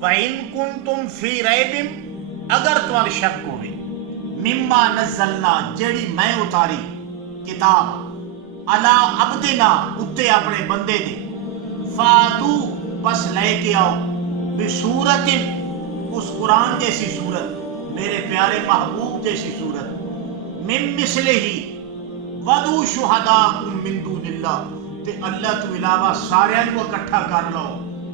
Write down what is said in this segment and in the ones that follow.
وَإِن كُنتُمْ فِي رَيْبٍ اگر تمہاری شک ہوئے مما نزلنا جیڑی میں اتاری کتاب علی عبدنا اتے اپنے بندے دے فاتو بس لے کے آؤ بصورت اس قرآن جیسی صورت میرے پیارے محبوب جیسی صورت من مثلہ ودو شہداکم من دون اللہ تے اللہ تو علاوہ سارے کو اکٹھا کر لو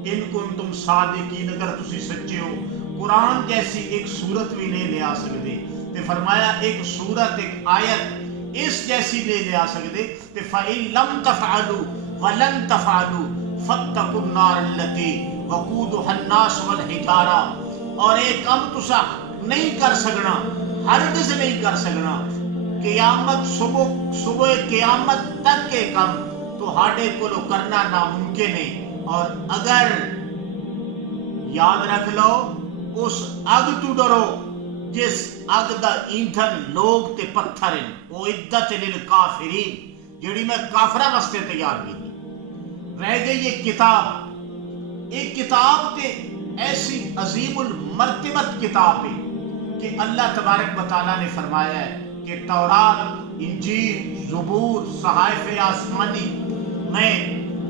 ان کنتم صادقین اگر تسی سچے ہو قرآن جیسی ایک صورت بھی نہیں لے آ سکتے تے فرمایا ایک صورت ایک آیت اس جیسی نہیں لے آ سکتے تے فَإِن لَمْ تَفْعَلُوا وَلَن تَفْعَلُوا فَاتَّقُوا النَّارَ الَّتِي وَقُودُهَا النَّاسُ وَالْحِجَارَةُ اور ایک کم تسا نہیں کر سکنا ہرگز نہیں کر سکنا قیامت صبح قیامت تک کے کم تو ہاڈے کو کرنا ناممکن ہے اور اگر یاد رکھ لو اس اگ تو ڈرو جس اگ دا ایندھن لوگ تے پتھر ہیں وہ عدت للکافرین جڑی میں کافرہ واسطے تیار کی رہ گئی یہ کتاب ایک کتاب تے ایسی عظیم المرتبت کتاب ہے کہ اللہ تبارک و تعالیٰ نے فرمایا ہے کہ تورات انجیل زبور صحائف آسمانی میں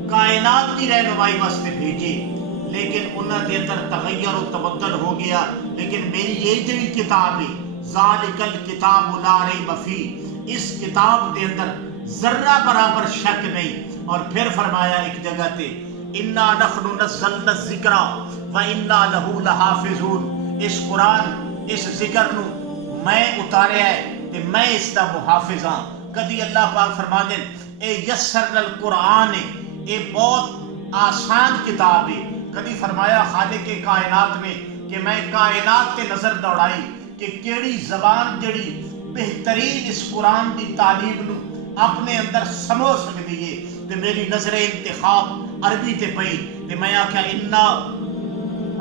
کائنات کی رہنمائی واسطے بھیجی لیکن انہوں نے اندر تغیر و تبدل ہو گیا لیکن میری یہ جڑی کتاب ہے ذالک الکتاب لا ریب فیہ اس کتاب کے اندر ذرہ برابر شک نہیں اور پھر فرمایا ایک جگہ تے انا نحن نزلنا الذکر و انا لہ لحافظون اس قرآن اس ذکر نو میں اتاریا ہے تے میں اس دا محافظ ہاں کدی اللہ پاک فرما دے اے یسرنا القرآن اے بہت آسان کتاب ہے کدی فرمایا خالق کائنات نے کہ میں کائنات تے نظر دوڑائی کہ کیڑی زبان جڑی بہترین اس قرآن دی تعلیم نو اپنے اندر سمجھ سکتی ہے تے میری نظر انتخاب عربی تے پئی تے میں آکھیا انا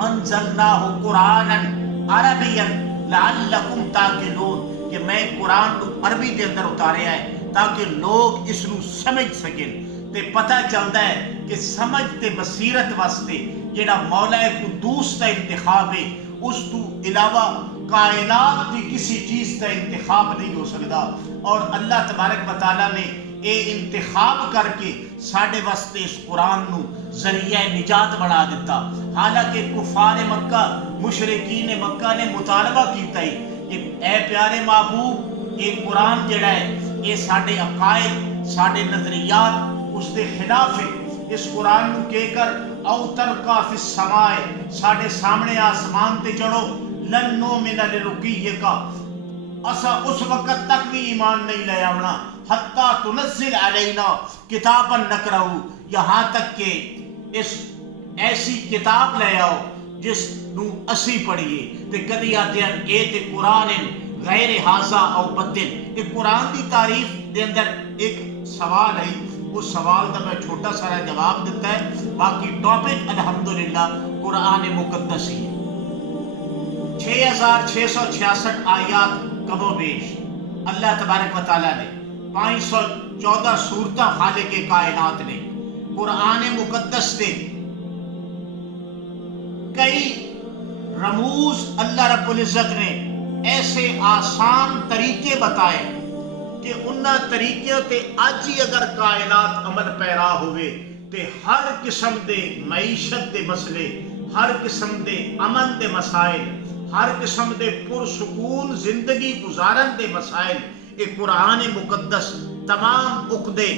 انزلناہ قرآنا عربیا لعلکم تاکلون کہ میں قرآن کو عربی کے اندر اتاریا ہے تاکہ لوگ اس نو سمجھ سکیں تے پتہ چلتا ہے کہ سمجھ تے بصیرت واسطے جڑا مولا قدوس کا انتخاب ہے اس تو علاوہ کائنات کی کسی چیز کا انتخاب نہیں ہو سکتا اور اللہ تبارک و تعالیٰ نے اے انتخاب کر کے ساڈے واسطے اس قرآن نو ذریعہ نجات بنا دیتا حالانکہ کفار مکہ مشرکین مکہ نے مطالبہ کیتا ہے کہ اے پیارے محبوب اے قرآن جڑا ہے اے ساڈے عقائد ساڈے نظریات اس دے خلاف ہے اس قرآن نو کہہ کر او ترقا فی السماء ساڈے سامنے آسمان تے چڑھو لن نؤمن لرقیک اسا اس وقت تک بھی ایمان نہیں لے آونا حتی تنزل علینا کتابا نقرأ یہاں تک کہ اس ایسی کتاب لے آؤ جس نو اسی پڑھیے تے کدی آتے ہیں اے تے قرآن غیر حاضا او بدل کہ قرآن دی تعریف دے اندر ایک سوال ہے اس سوال دا میں چھوٹا سارا جواب دیتا ہے باقی ٹاپک الحمدللہ قرآن مقدس ہی 6666 آیات کم و بیش اللہ تبارک و تعالیٰ نے 514 سورتاں خالق کائنات نے قرآن مقدس نے کئی رموز اللہ رب العزت نے ایسے آسان طریقے بتائے کہ انہاں طریقے تے اج ہی اگر کائنات عمل پیرا ہوئے تے ہر قسم دے معیشت دے مسئلے ہر قسم دے امن دے مسائل ہر قسم دے پرسکون زندگی گزارن دے مسائل ایک قرآن مقدس تمام عقدے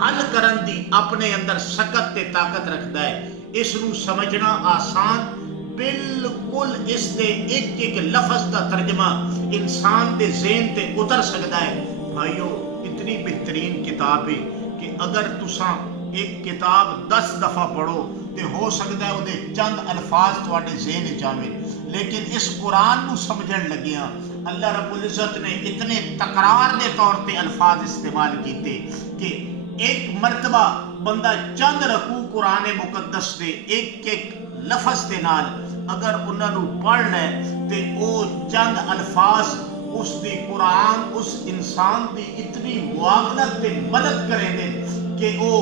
حل کرن دی اپنے اندر سکت تے طاقت رکھتا ہے اس نو سمجھنا آسان بالکل اس دے ایک ایک لفظ کا ترجمہ انسان دے ذہن تے اتر سکتا ہے بھائیو اتنی بہترین کتاب ہے کہ اگر تساں ایک کتاب 10 دفعہ پڑھو تے ہو سکتا ہے وہ چند الفاظ تواڈے ذہن جاوے لیکن اس قرآن کو سمجھن لگیاں اللہ رب العزت نے اتنے تکرار دے طور پہ الفاظ استعمال کیتے کہ ایک مرتبہ بندہ چند رکوع قرآن مقدس دے ایک ایک لفظ دے نال اگر انہاں نو پڑھ لے تے او چند الفاظ اس دی قرآن اس انسان دی اتنی معاونت تے مدد کرے دے کہ او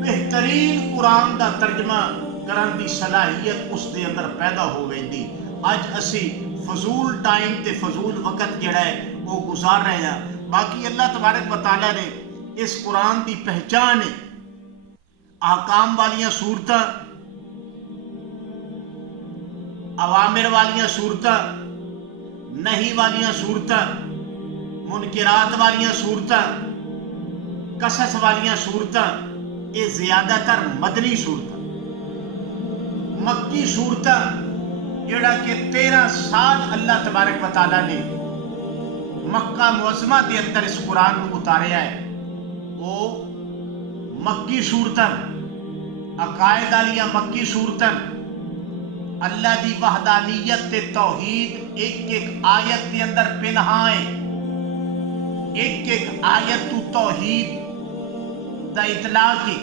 بہترین قرآن دا ترجمہ کرن دی صلاحیت اس دے اندر پیدا ہو ویندی۔ اج اسی فضول ٹائم تے فضول وقت جڑا ہے وہ گزار رہے ہیں۔ باقی اللہ تبارک و تعالیٰ نے اس قرآن دی پہچان ہے احکام والیاں صورتاں، اوامر والیاں صورتاں، نہی والیاں صورتاں، منکرات والیاں صورتاں، قصص والیاں صورتاں، یہ زیادہ تر مدنی صورتاں، مکی صورتاں جڑا کہ 13 سال اللہ تبارک و تعالیٰ نے مکہ معظمہ کے اندر اس قرآن کو اتاریا ہے، وہ مکی صورتاں، عقائد والیاں مکی صورتاں، اللہ دی وحدانیت تے توحید ایک ایک آیت کے اندر پنہاں ہے، ایک ایک آیت تو توحید دا اطلاق ہے۔